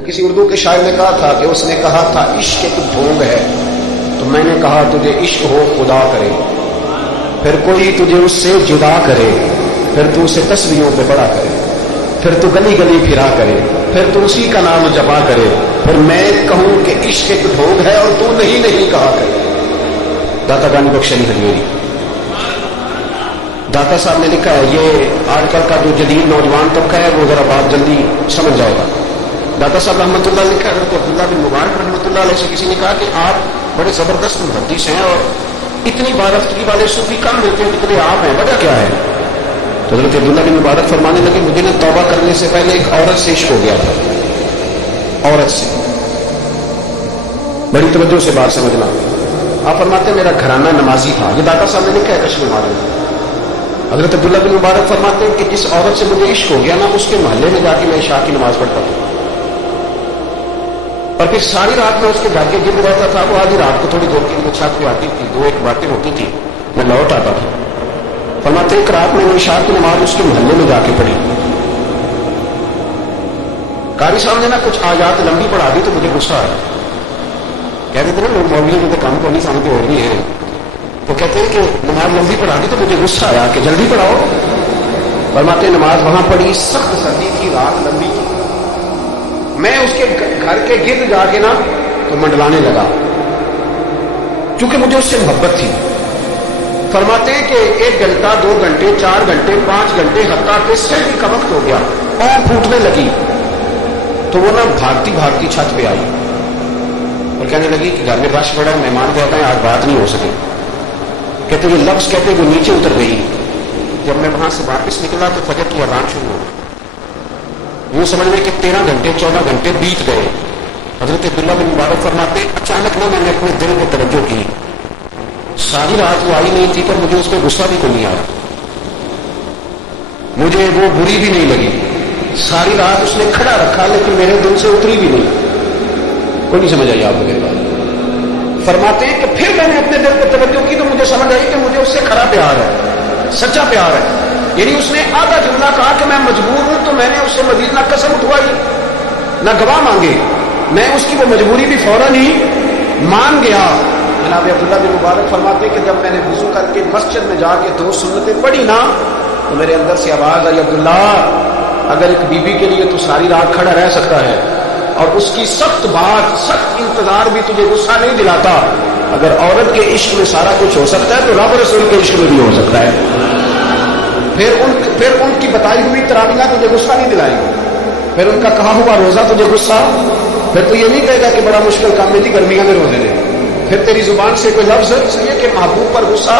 تو کسی اردو کے شاعر نے کہا تھا کہ اس نے کہا تھا عشق ایک بھوگ ہے، تو میں نے کہا تجھے عشق ہو خدا کرے، پھر کوئی تجھے اس سے جدا کرے، پھر تو اسے تصویروں پہ بڑا کرے، پھر تو گلی گلی پھرا کرے، پھر تو اسی کا نام جپا کرے، پھر میں کہوں کہ عشق ایک بھوگ ہے اور تو نہیں کہا کرے۔ داتا گاندھی بخش علی ہجویری۔ داتا صاحب نے لکھا ہے، یہ آج کل کا جو جدید نوجوان طبقہ ہے وہ ذرا بات جلدی سمجھ جائے گا۔ داتا صاحب رحمۃ اللہ نے لکھا ہے، حضرت عبداللہ بن مبارک رحمۃ اللہ علیہ سے کسی نے کہا کہ آپ بڑے زبردست محدث ہیں اور اتنی بارفتگی والے صوفی کم ملتے ہیں جتنے آپ ہیں، وجہ کیا ہے؟ تو حضرت عبداللہ بن مبارک فرمانے لگے، مجھے نے توبہ کرنے سے پہلے ایک عورت سے عشق ہو گیا تھا، عورت سے۔ بڑی توجہ سے بات سمجھنا۔ آپ فرماتے ہیں میرا گھرانہ نمازی تھا، یہ داتا صاحب نے لکھا ہے کشف المعارف میں۔ حضرت عبداللہ بن مبارک فرماتے ہیں کہ جس عورت سے مجھے عشق ہو گیا نا، اس کے محلے میں جا کے میں عشاء کی نماز پڑھتا تھا، اور پھر ساری رات میں اس کے گھر کے گرد رہتا تھا۔ وہ آدھی رات کو تھوڑی دیر کے لیے چھت پہ آتی تھی، 2-1 باتیں ہوتی تھی، میں لوٹ آتا تھا۔ فرماتے ایک رات میں عشاء کی نماز اس کے محلے میں جا کے پڑھی، قاری صاحب نے نا کچھ آیات لمبی پڑھا دی تو مجھے غصہ آیا۔ کہتے تھے نا لوگ مولوی جو کام کو نہیں سمجھتے ہو رہی ہیں، تو کہتے ہیں کہ نماز لمبی پڑھا دی تو مجھے غصہ آیا کہ جلدی پڑھاؤ۔ فرماتے نماز وہاں پڑھی، سخت سردی تھی، رات لمبی تھی، میں اس کے گھر کے گرد جا کے نا تو منڈلانے لگا، چونکہ مجھے اس سے محبت تھی۔ فرماتے ہیں کہ 1 گھنٹہ 2 گھنٹے 4 گھنٹے 5 گھنٹے حتیٰ کہ سحری کا وقت ہو گیا، پاؤں پھوٹنے لگی، تو وہ نا بھاگتی بھاگتی چھت پہ آئی اور کہنے لگی کہ گھر میں رش پڑا ہے، مہمان کہتے ہیں آج بات نہیں ہو سکے۔ کہتے یہ لفظ کہتے وہ نیچے اتر گئی۔ جب میں وہاں سے واپس نکلا تو فجر کی اذان شروع ہو گئی، یوں سمجھ لیں کہ 13 گھنٹے 14 گھنٹے بیت گئے۔ حضرت عبداللہ بن مبارک فرماتے اچانک میں نے اپنے دل کو توجہ کی، ساری رات وہ آئی نہیں تھی پر مجھے اس پہ غصہ بھی کوئی نہیں آیا، مجھے وہ بری بھی نہیں لگی۔ ساری رات اس نے کھڑا رکھا لیکن میرے دل سے اتری بھی نہیں، کوئی نہیں سمجھ آئی آپ وغیرہ بات۔ فرماتے ہیں کہ پھر میں نے اپنے دل پر توجہ کی تو مجھے سمجھ آئی کہ مجھے اس سے کھرا پیار ہے، سچا پیار ہے۔ یعنی اس نے آدھا جملہ کہا کہ میں مجبور ہوں، تو میں نے اس سے مزید نہ قسم اٹھوائی نہ گواہ مانگے، میں اس کی وہ مجبوری بھی فوراً ہی مان گیا۔ جناب عبداللہ بن مبارک فرماتے ہیں کہ جب میں نے وضو کر کے مسجد میں جا کے 2 سنتیں پڑھی نا تو میرے اندر سے آواز آئی، عبداللہ اگر ایک بیوی کے لیے تو ساری رات کھڑا رہ سکتا ہے اور اس کی سخت بات سخت انتظار بھی تجھے غصہ نہیں دلاتا، اگر عورت کے عشق میں سارا کچھ ہو سکتا ہے تو رب رسول کے عشق میں بھی ہو سکتا ہے۔ پھر ان کی بتائی ہوئی تراویح تجھے غصہ نہیں دلائیں گی، پھر ان کا کہا ہوا روزہ تجھے غصہ، پھر تو یہ نہیں کہے گا کہ بڑا مشکل کام ہے جی گرمیاں میں روزے دے، پھر تیری زبان سے کوئی لفظ اس لیے کہ محبوب پر غصہ